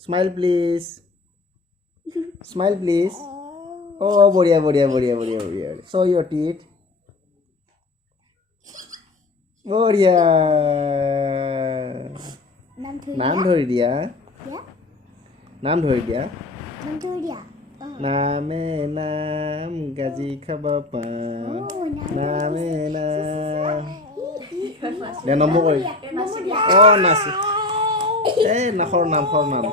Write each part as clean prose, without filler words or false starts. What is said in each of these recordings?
Smile, please. Smile, please. Oh, बढ़िया बढ़िया बढ़िया बढ़िया बढ़िया. Show your teeth. बढ़िया. নাম ধৰি দিয়া. নাম ধৰি দিয়া. নামে নাম গাজি খাব পাম. নামে নাম. দে নম্বৰ কৰি. অ' নাচি. এই নাখৰ নাম খৰ নাম.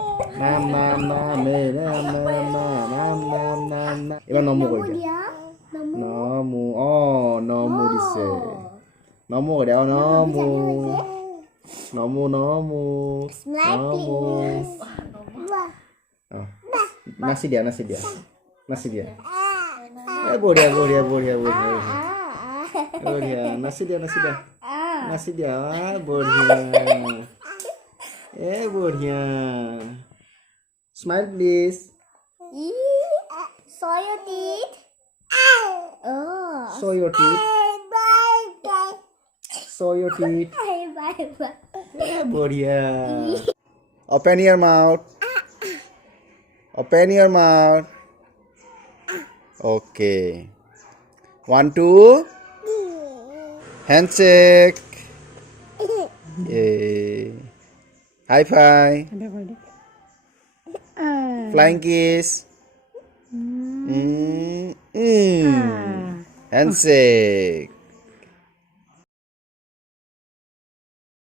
নাম নাম নামে নাম নাম নাম নাম নাম নাম. এবাৰ নম্বৰ কৰি দিয়া. নমু. অ' নমু দিছে. নমু কৰি দিয়া. নমু. নমু নমু. নমু. নাচি দিয়া নাচি দিয়া নাচি দিয়া. এই বঢ়িয়া বঢ়িয়া বঢ়িয়া বঢ়িয়া বঢ়িয়া. নাচি দিয়া নাচি দিয়া নাচি দিয়া. বঢ়িয়া. এই বঢ়িয়া. Smile, please. Show your teeth. Show your teeth. Show your teeth. बढ़िया. Open your mouth. Open your mouth. Okay. 1, 2. Handshake. Yay. High five. Flying kiss. Handshake.